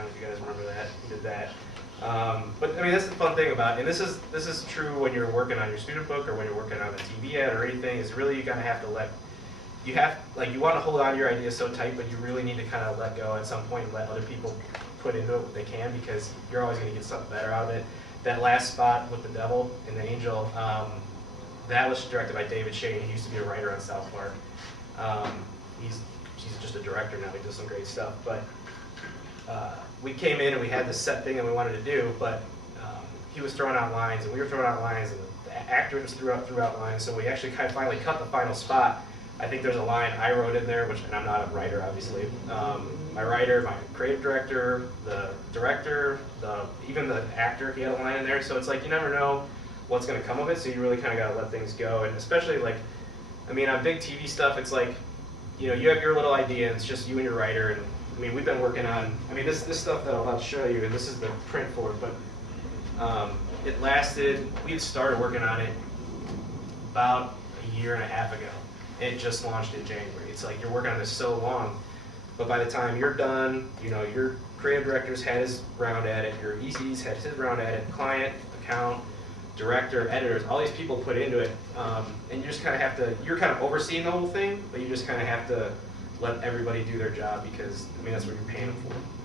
if you guys remember that, he did that. But I mean, that's the fun thing about it. And this is true when you're working on your student book or when you're working on a TV ad or anything, is really you kind of have to you want to hold on to your idea so tight, but you really need to kind of let go at some point and let other people put into it what they can, because you're always going to get something better out of it. That last spot with the devil and the angel, that was directed by David Shane. He used to be a writer on South Park. He's just a director now. He does some great stuff. But we came in and we had this set thing that we wanted to do, but he was throwing out lines and we were throwing out lines, and the actors threw out lines. So we actually finally cut the final spot. I think there's a line I wrote in there, and I'm not a writer, obviously. My writer, my creative director, the director, even the actor, he had a line in there. So it's like you never know what's going to come of it, so you really kind of got to let things go. And especially on big TV stuff, it's like, you have your little idea, and it's just you and your writer. And I mean, we've been working on, this stuff that I'm about to show you, and this is the print for it, but it lasted, we had started working on it about a year and a half ago. It just launched in January. It's like you're working on this so long, but by the time you're done, your creative director's had his round at it, your EC's had his round at it, client, account, director, editors, all these people put into it, and you just kind of have to, you're kind of overseeing the whole thing, but you just kind of have to let everybody do their job, because that's what you're paying them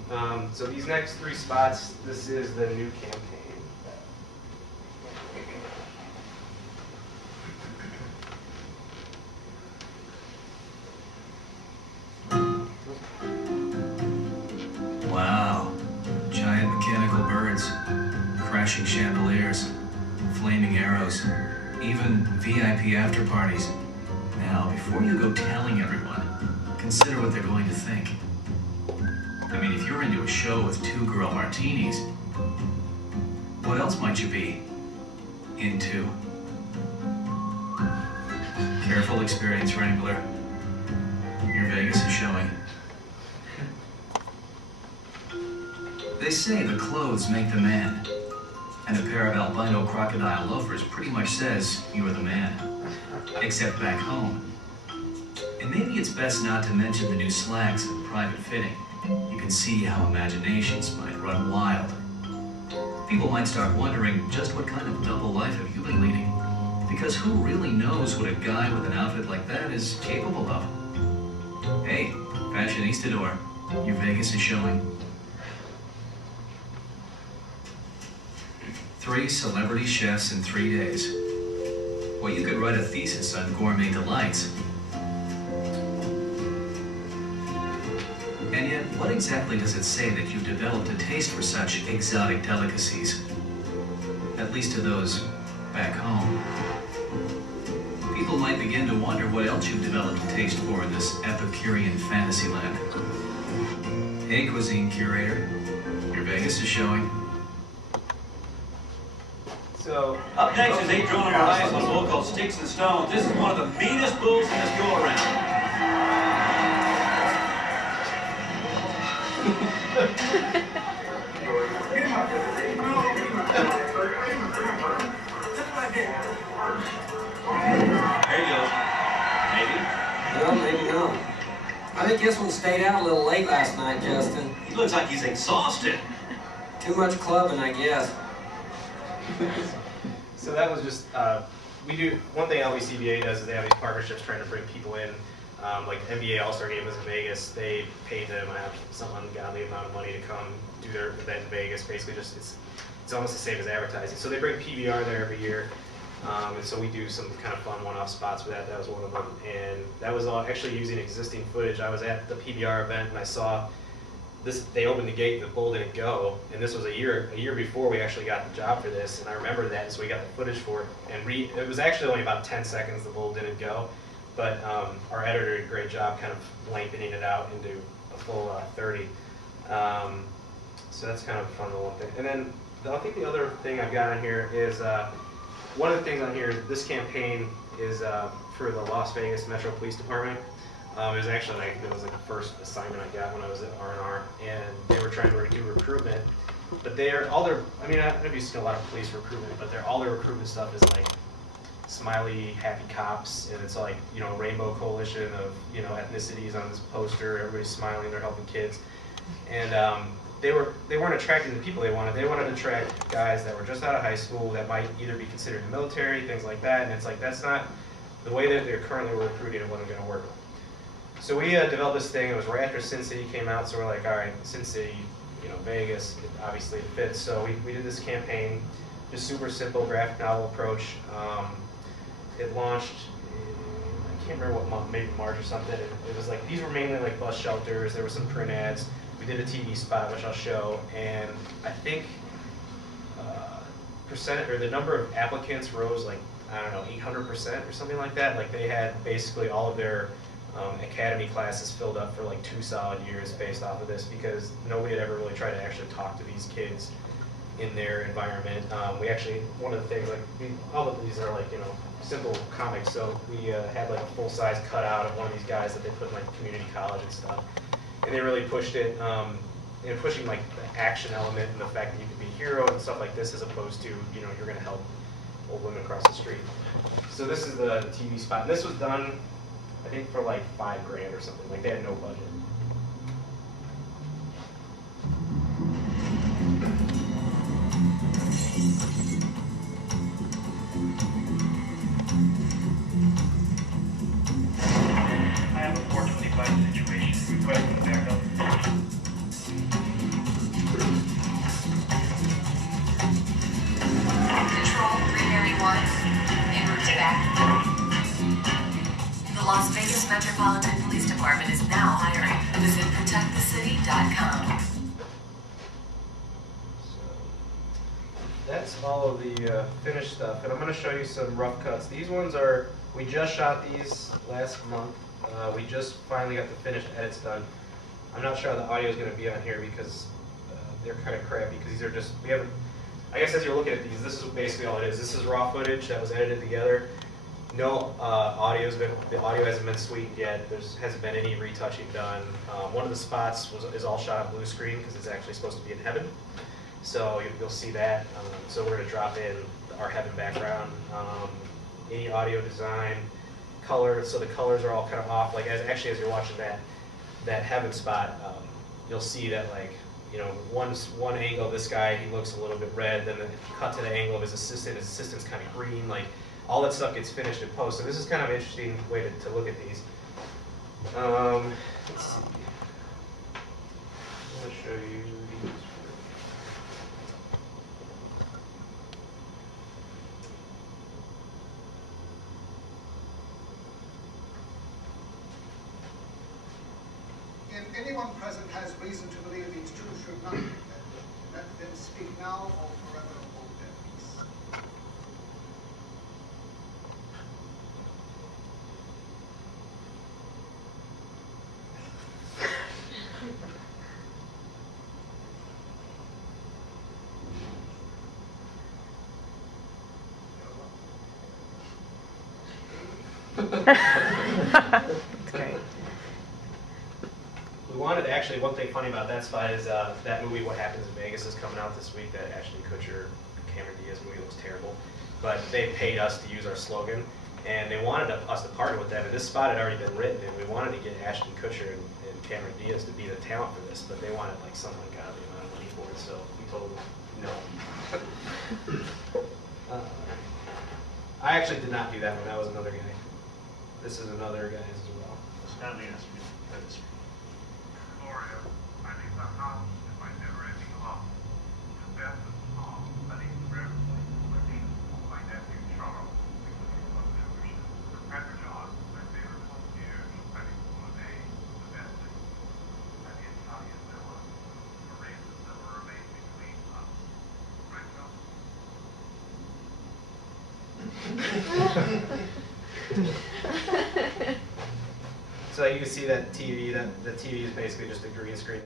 for. So these next 3 spots, this is the new campaign. Wow, giant mechanical birds, crashing chandeliers, flaming arrows, even VIP after parties. Now, before you go telling everyone, consider what they're going to think. If you're into a show with 2-girl martinis, what else might you be into? Careful experience, Wrangler. Your Vegas is showing. They say the clothes make the man, and a pair of albino crocodile loafers pretty much says you're the man, except back home. And maybe it's best not to mention the new slacks and private fitting. You can see how imaginations might run wild. People might start wondering just what kind of double life have you been leading? Because who really knows what a guy with an outfit like that is capable of? Hey, fashionistador, your Vegas is showing. 3 celebrity chefs in 3 days. Well, you could write a thesis on gourmet delights. And yet, what exactly does it say that you've developed a taste for such exotic delicacies? At least to those back home. People might begin to wonder what else you've developed a taste for in this Epicurean fantasy land. Hey, cuisine curator, your Vegas is showing. So, up next is 8 drone number ice on a bull called Sticks and Stones. This is one of the meanest bulls in this go around. There you go. Maybe. Well, maybe not. I think this one stayed out a little late last night, Justin. He looks like he's exhausted. Too much clubbing, I guess. So that was just, we do, one thing LVCVA does is they have these partnerships trying to bring people in. Like the NBA All-Star Game was in Vegas. They paid them some ungodly amount of money to come do their event in Vegas. Basically just, it's almost the same as advertising. So they bring PBR there every year. And so we do some kind of fun one-off spots for that. That was one of them. And that was all actually using existing footage. I was at the PBR event and I saw this, they opened the gate, the bull didn't go, and this was a year before we actually got the job for this, and I remember that, so we got the footage for it, and it was actually only about 10 seconds the bull didn't go, but our editor did a great job kind of lengthening it out into a full 30. So that's kind of a fun little thing. And then I think the other thing I've got on here is, one of the things on here, this campaign is for the Las Vegas Metro Police Department. It was actually it was like the first assignment I got when I was at R&R, and they were trying to do recruitment. But I don't know if you've seen a lot of police recruitment, but all their recruitment stuff is like smiley, happy cops, and it's like, rainbow coalition of, ethnicities on this poster. Everybody's smiling, they're helping kids. And they weren't attracting the people they wanted. They wanted to attract guys that were just out of high school that might either be considered in the military, things like that. And it's like, that's not the way that they're currently recruiting. It wasn't going to work. So we developed this thing. It was right after Sin City came out. So we're like, all right, Sin City, you know, Vegas, obviously it fits. So we did this campaign, just super simple graphic novel approach. It launched, I can't remember what month, maybe March or something. It was like, these were mainly like bus shelters. There were some print ads. We did a TV spot, which I'll show, and I think the number of applicants rose like, I don't know, 800% or something like that. Like they had basically all of their academy classes filled up for like 2 solid years based off of this, because nobody had ever really tried to actually talk to these kids in their environment. We actually, one of the things, like all of these are like, you know, simple comics, so we had like a full-size cutout of one of these guys that they put in like community college and stuff. And they really pushed it, and pushing like the action element and the fact that you could be a hero and stuff like this, as opposed to, you know, you're going to help old women across the street. So this is the TV spot, and this was done, I think, for like $5 grand or something. Like they had no budget. I have a 425 situation. Requesting backup. Control 331, en route to back. The Las Vegas Metropolitan Police Department is now hiring. Visit protectthecity.com. That's all of the finished stuff, and I'm going to show you some rough cuts. These ones are, we just shot these last month. We just finally got the finished edits done. I'm not sure how the audio is going to be on here because they're kind of crappy, because these are just, we haven't, I guess as you're looking at these, this is basically all it is. This is raw footage that was edited together. No the audio hasn't been sweetened yet. There hasn't been any retouching done. One of the spots is all shot on blue screen because it's actually supposed to be in heaven. So you'll see that. So we're going to drop in our heaven background. Any audio design, color. So the colors are all kind of off. Like as you're watching that heaven spot, you'll see that, like, you know, one angle of this guy, he looks a little bit red. Then if you cut to the angle of his assistant's kind of green. Like all that stuff gets finished in post. So this is kind of an interesting way to look at these. Let's see. I'm going to show you these. If anyone present has reason to believe these two should not be dead, let them speak now or forever hold their peace. That's great. We wanted, actually, one thing funny about that spot is that movie, What Happens in Vegas, is coming out this week. That Ashton Kutcher, Cameron Diaz movie looks terrible. But they paid us to use our slogan, and they wanted us to partner with them. And this spot had already been written, and we wanted to get Ashton Kutcher and Cameron Diaz to be the talent for this, but they wanted like some ungodly amount of money for it, so we told them no. I actually did not do that one. That was another guy. This is another guy as well. Stanley asked me to this. Gloria, I think the house is my never-ending love. The best of song, I think the rare place for me, my nephew Charles, because of love membership. The Pepper John, my favorite concierge, I think Monet, the best thing. And the Italian villa, the raisins that were remained between us. Right, John? So you can see that TV, the TV is basically just a green screen.